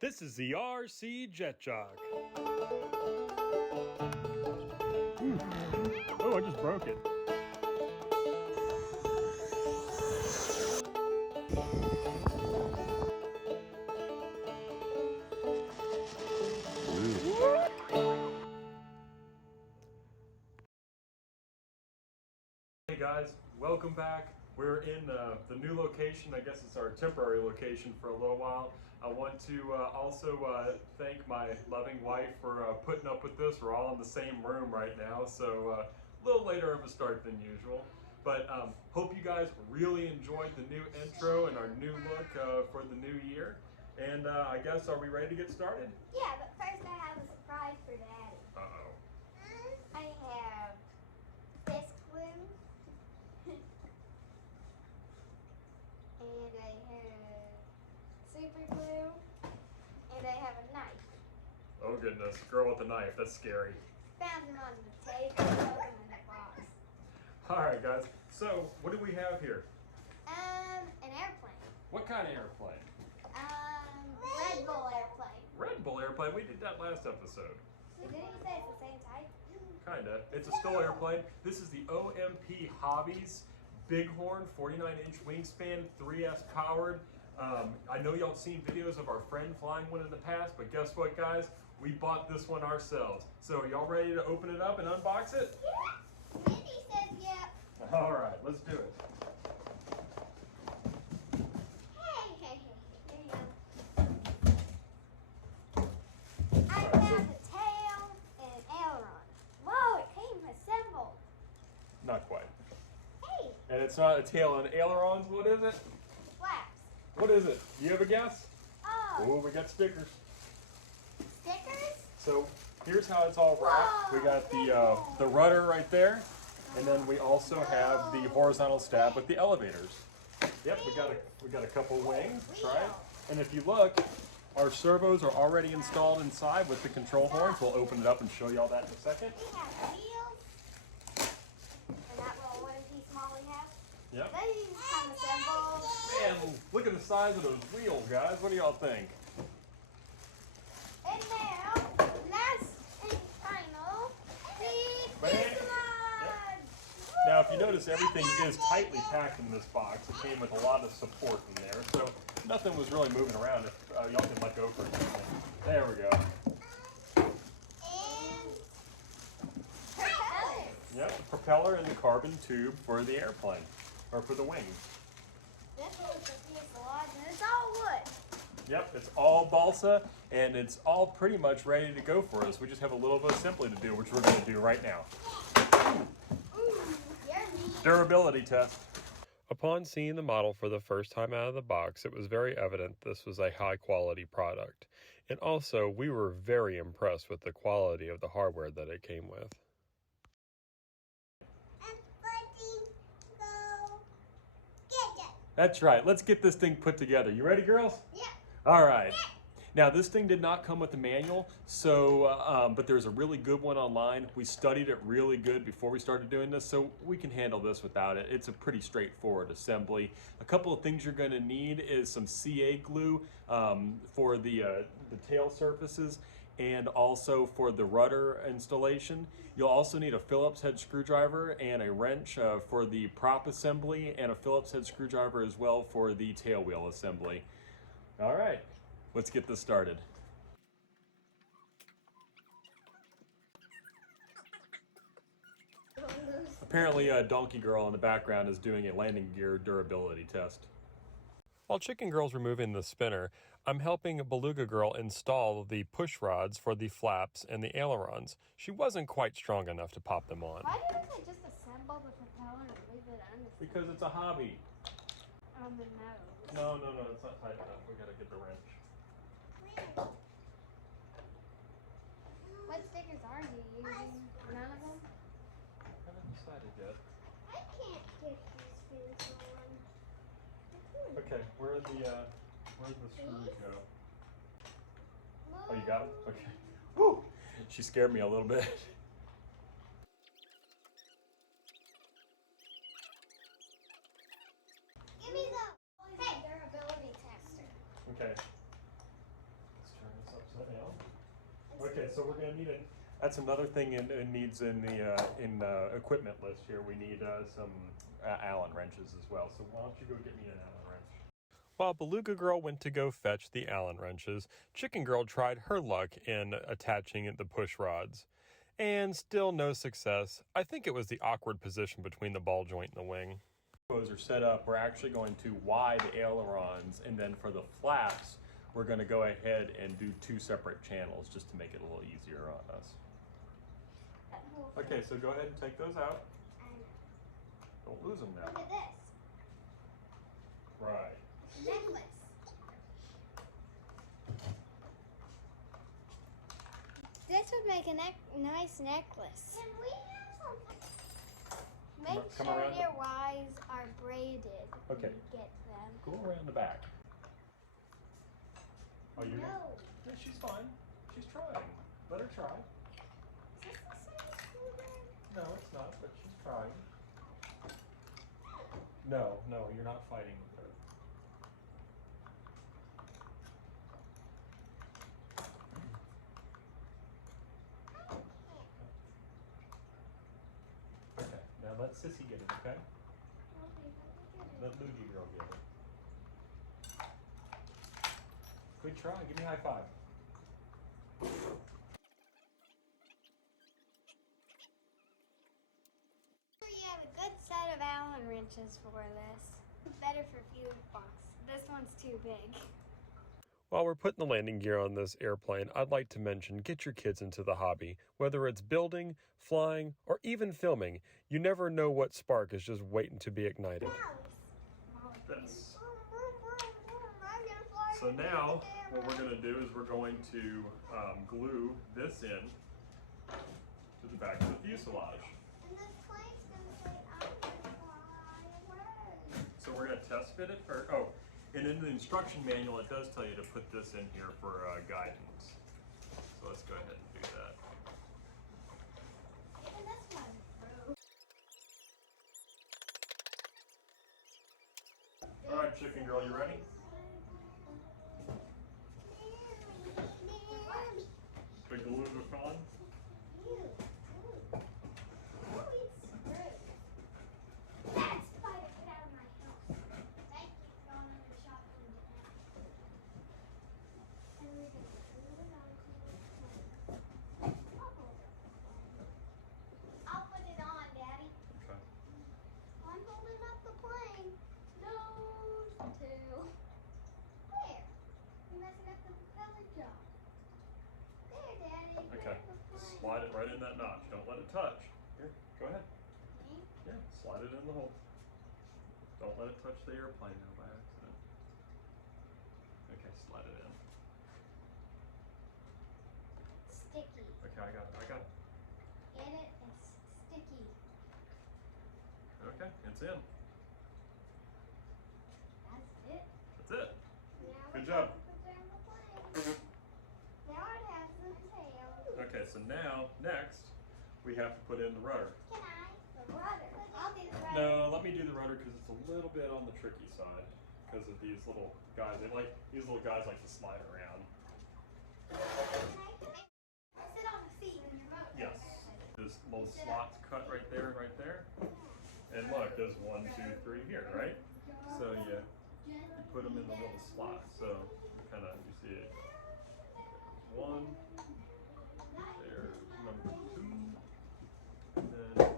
This is the RC Jet Jog. Oh, I just broke it. Hey guys, welcome back. We're in the new location. I guess it's our temporary location for a little while. I want to also thank my loving wife for putting up with this. We're all in the same room right now, so a little later of a start than usual. But hope you guys really enjoyed the new intro and our new look for the new year. And I guess, are we ready to get started? Yeah, but first I have a surprise for Daddy. Uh-oh. I have this glue. And I have super glue. And I have a knife. Oh goodness, girl with a knife, that's scary. Found him on the table, broke him in the box. Alright guys, so what do we have here? An airplane. What kind of airplane? Red Bull airplane. Red Bull airplane, we did that last episode. Didn't you say it's the same type? Kinda. It's a still airplane. This is the OMP Hobbies Bighorn 49-inch wingspan, 3S powered. I know y'all seen videos of our friend flying one in the past, but guess what guys? We bought this one ourselves. So y'all ready to open it up and unbox it? Yeah. Mindy says yeah. Alright, let's do it. Hey. There you go. I found the tail and aileron. Whoa, it came assembled. Not quite. Hey, And it's not a tail and ailerons, what is it? flaps. What is it? Do you have a guess? Oh, We got stickers. stickers? So here's how it's all wrapped. We got the rudder right there, and then we also have the horizontal stab with the elevators. Yep, we got a couple wings, right? And if you look, our servos are already installed inside with the control horns. We'll open it up and show you all that in a second. We have wheels. And that little wooden piece small we have. Yep. These come assembled. Man, look at the size of those wheels, guys. What do y'all think? And now, last and final, the fuselage. Now, if you notice, everything is tightly packed in this box. It came with a lot of support in there, so nothing was really moving around. If y'all can let go for a second. There we go. And propellers. Yep, the propeller and the carbon tube for the airplane, or for the wings. This one's the fuselage, and it's all wood. Yep, it's all balsa, and it's all pretty much ready to go for us. We just have a little bit of assembly to do, which we're going to do right now. Durability test. Upon seeing the model for the first time out of the box, it was very evident this was a high-quality product. And also, we were very impressed with the quality of the hardware that it came with. That's right. Let's get this thing put together. You ready, girls? Yeah. All right. Now, this thing did not come with a manual, so but there's a really good one online. We studied it really good before we started doing this, so we can handle this without it. It's a pretty straightforward assembly. A couple of things you're going to need is some CA glue for the tail surfaces, and also for the rudder installation. You'll also need a Phillips head screwdriver and a wrench for the prop assembly, and a Phillips head screwdriver as well for the tail wheel assembly. All right, let's get this started. Apparently Donkey Girl in the background is doing a landing gear durability test. While Chicken Girl's removing the spinner, I'm helping Beluga Girl install the push rods for the flaps and the ailerons. She wasn't quite strong enough to pop them on. Why didn't they just assemble the propeller and leave it on the Because it's a hobby. on the nose? No, it's not tight enough. We gotta get the wrench. What stickers are you using? None of them? I haven't decided yet. I can't get these things on. Okay, where'd the screws go? Oh, you got them? Okay. Woo! She scared me a little bit. Give me the durability tester. Okay. so we're gonna need it. That's another thing it needs in the equipment list here. We need some Allen wrenches as well. So why don't you go get me an Allen wrench? While Beluga Girl went to go fetch the Allen wrenches, Chicken Girl tried her luck in attaching the push rods. And still no success. I think it was the awkward position between the ball joint and the wing. Are set up. We're actually going to Y the ailerons, and then for the flaps, we're going to go ahead and do 2 separate channels just to make it a little easier on us. Okay, so go ahead and take those out. Don't lose them now. Look at this. Right. Necklace. This would make a nice necklace. Can we have some? Make Come sure around. your Ys are braided. Okay. When you get them. Go around the back. Oh, you're No. Yeah, she's fine. She's trying. Let her try. Is this the same shoe? No, it's not, but she's trying. No, you're not fighting with her. Okay, now let Sissy get it, okay? Let Luigi Girl get it. Good try. Give me a high five. You have a good set of Allen wrenches for this. Better for fuse box. This one's too big. While we're putting the landing gear on this airplane, I'd like to mention get your kids into the hobby. Whether it's building, flying, or even filming, you never know what spark is just waiting to be ignited. This. So now, what we're going to do is we're going to glue this in to the back of the fuselage. And this plane's gonna say, I'm gonna fly away. So we're going to test fit it first. Oh, and in the instruction manual, it does tell you to put this in here for guidance. So let's go ahead and do that. Even this one. All right, Chicken Girl, you ready? The glue is on. That's spider, get out of my house. Thank you for going under the shop window. And we're gonna glue it onto the plane. I'll put it on, Daddy. Okay. I'm holding up the plane. Nose to tail. There. You're messing up the propeller job. There, Daddy. Okay. There's the plane. Slide it right in that notch. Don't let it touch. Here, go ahead. Me? Yeah, slide it in the hole. Don't let it touch the airplane now by accident. Okay, slide it in. Sticky. Okay, I got it. Get it? It's sticky. Okay, it's in. That's it. That's it. Now Good we job. have to put down the plane. Now it has the tail. Okay, so now, next, we have to put in the rudder. Can I? The rudder. I'll do the rudder. No, let me do the rudder because it's a little bit on the tricky side because of these little guys. These little guys like to slide around. Can I sit on the seat in your motor? Yes. There's little slots cut right there and right there. And look, there's 1, 2, 3 here, right? So you put them in the little slots. So you see it. 1, there's number 2, and then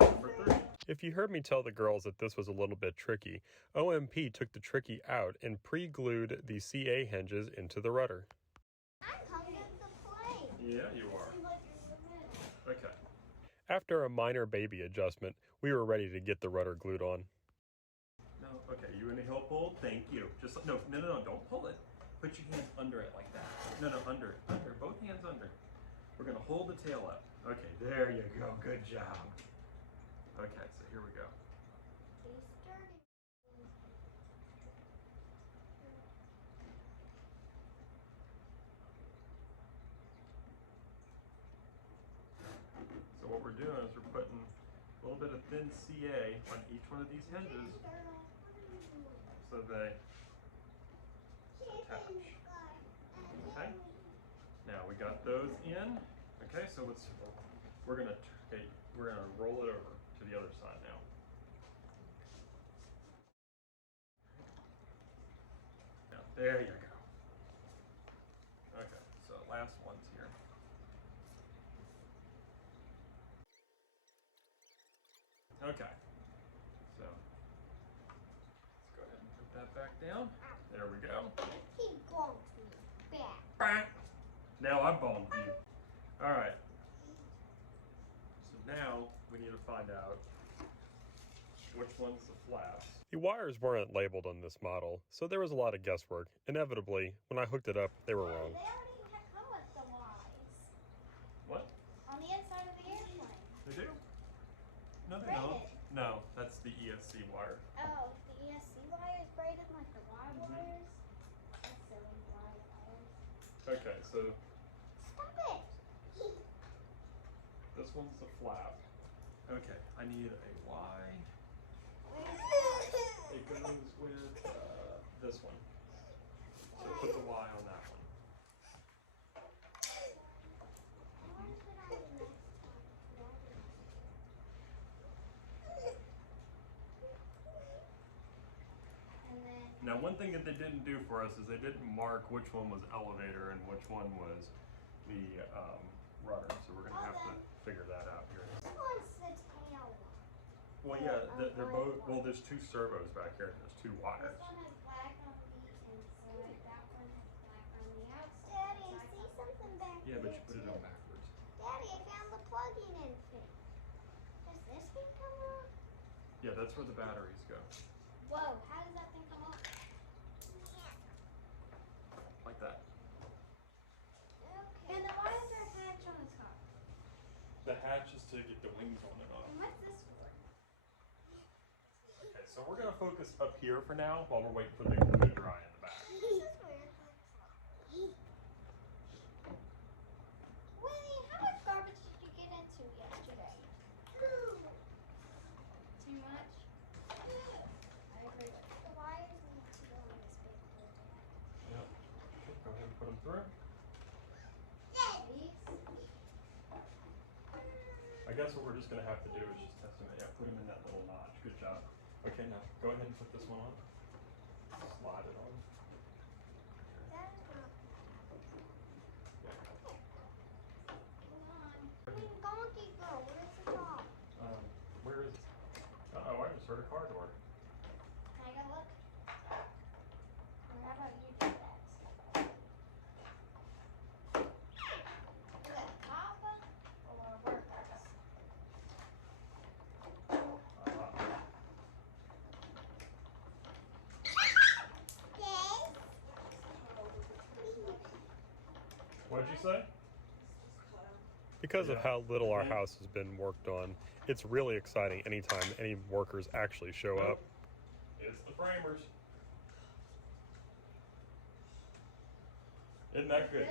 number 3. If you heard me tell the girls that this was a little bit tricky, OMP took the tricky out and pre-glued the CA hinges into the rudder. I'm coming up the plane. Yeah, you are. Okay. After a minor baby adjustment, we were ready to get the rudder glued on. No, okay, you in a heel pull? Thank you. Just no, don't pull it. Put your hands under it like that. No, under, both hands under. We're gonna hold the tail up. Okay, there you go, good job. Okay, so here we go. So what we're doing is we're putting a little bit of thin CA on each one of these hinges so they attach. Okay? Now we got those in. Okay, so we're gonna roll it over to the other side now. Now there you go. Okay, so last one's here. Okay, so let's go ahead and put that back down. There we go. He bonked me back. Now I bombed you. All right. So now we need to find out which one's the flaps. The wires weren't labeled on this model, so there was a lot of guesswork. Inevitably, when I hooked it up, they were wrong. They already come with the wires. What? On the inside of the airplane. They do? No, they Braided. don't. No, that's the ESC wire. Oh, the ESC wire is braided like the Y wires? That's silly, Y wires. Okay, so Stop it! this one's the flap. Okay, I need a Y. It goes with this one. So put the Y on that one. Now, one thing that they didn't do for us is they didn't mark which one was elevator and which one was the rudder. So we're gonna have to figure that out here. This one's the tail one. Well, yeah, they're both. Well, there's two servos back here and there's two wires. This one has black on the inside. That one has black on the outside. Daddy, I see something back there. Yeah, but you put it on backwards. Daddy, I found the plugging in thing. Does this thing come off? Yeah, that's where the batteries go. Whoa, how does that thing come off? Like that. Okay. And then why is there a hatch on the top? The hatch is to get the wings on and off. And what's this for? Okay, so we're gonna focus up here for now while we're waiting for the glue to dry in the back. This is weird. Winnie, how much garbage did you get into yesterday? Too much? I agree with you. The wires need to go on this big glue. Yep. Go ahead and put them through. These? I guess what we're just gonna have to do is just test them. Yeah, put them in that little notch. Good job. Okay, now go ahead and put this one on. Slide it on. That is not. Yeah. Hold on. Donkey girl, where's the dog? Where is? Uh-oh, I just heard a car door. Can I go look? Or how about you do that? Is it Papa or workers? What did you say? Because of how little our house has been worked on, it's really exciting anytime any workers actually show up. It's the framers. Isn't that good news?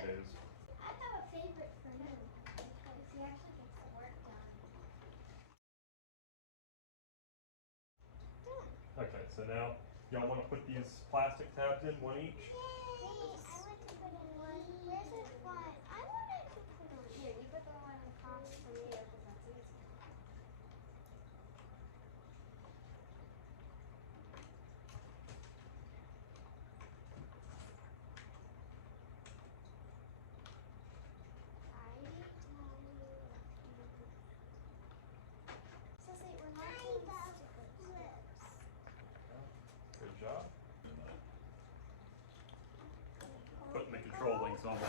I have a favorite for him because he actually gets the work done. Okay, so now y'all want to put these plastic tabs in, one each? I went to put in one. Where's this one? I wanted to put on here. You put the one across from here because that's easy. Good job. Putting the control links on the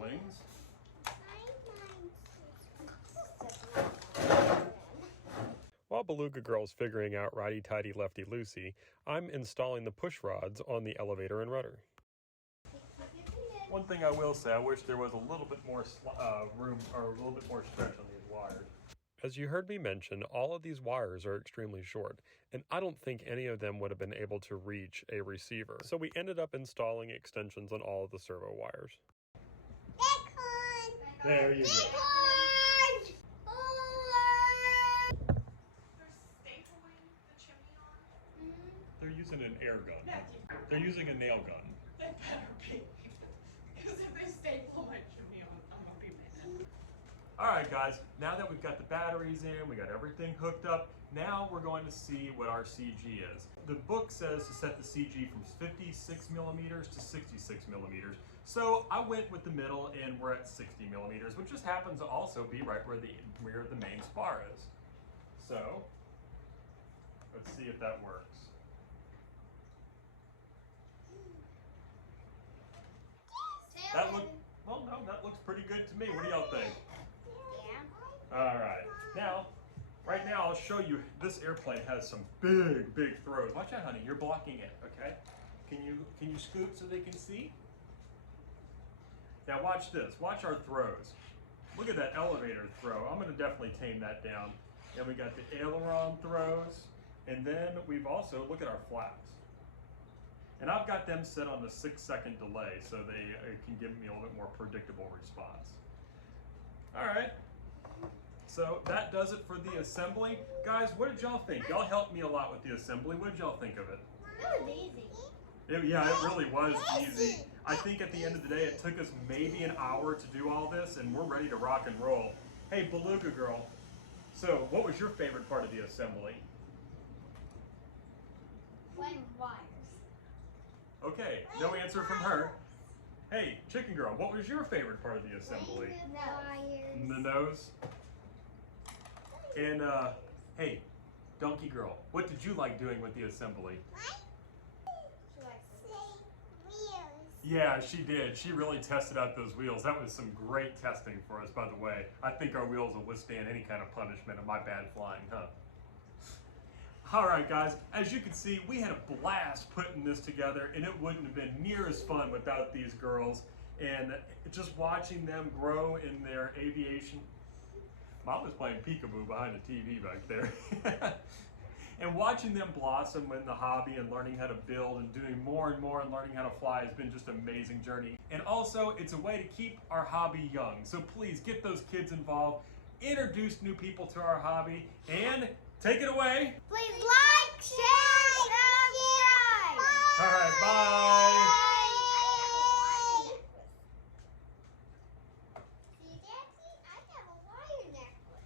wings. While Beluga Girl's figuring out righty-tighty, lefty-loosey, I'm installing the push rods on the elevator and rudder. One thing I will say, I wish there was a little bit more room or a little bit more stretch on these wires. As you heard me mention, all of these wires are extremely short, and I don't think any of them would have been able to reach a receiver. So we ended up installing extensions on all of the servo wires. Bighorn! There you go. Bighorn! They're stapling the chimney on? Mm-hmm. They're using an air gun. They're using a nail gun. They better be. Because if they staple my chimney, All right, guys, now that we've got the batteries in, we got everything hooked up, now we're going to see what our CG is. The book says to set the CG from 56 millimeters to 66 millimeters. So I went with the middle and we're at 60 millimeters, which just happens to also be right where the rear of the main spar is. So let's see if that works. That looks pretty good to me. What do y'all think? Yeah. All right. Now, right now, I'll show you. This airplane has some big throws. Watch out, honey. You're blocking it. Okay. Can you scoot so they can see? Now watch this. Watch our throws. Look at that elevator throw. I'm going to definitely tame that down. And we got the aileron throws, and then we've also look at our flaps. And I've got them set on the 6-second delay so they can give me a little bit more predictable response. All right. So that does it for the assembly. Guys, what did y'all think? Y'all helped me a lot with the assembly. What did y'all think of it? It was easy. Yeah, it really was easy. I think at the end of the day, it took us maybe an hour to do all this, and we're ready to rock and roll. Hey, Beluga Girl, so what was your favorite part of the assembly? Like wires. Okay, no answer from her. Hey, Chicken Girl, what was your favorite part of the assembly? Wires. The nose. And hey, Donkey Girl, what did you like doing with the assembly? Yeah, she did. She really tested out those wheels. That was some great testing for us, by the way. I think our wheels will withstand any kind of punishment of my bad flying, huh? All right, guys, as you can see, we had a blast putting this together, and it wouldn't have been near as fun without these girls. And just watching them grow in their aviation. Mom was playing peekaboo behind the TV back there. And watching them blossom in the hobby and learning how to build and doing more and more and learning how to fly has been just an amazing journey. And also, it's a way to keep our hobby young. So please get those kids involved, introduce new people to our hobby, and take it away. Please like, share, and subscribe. All right, bye.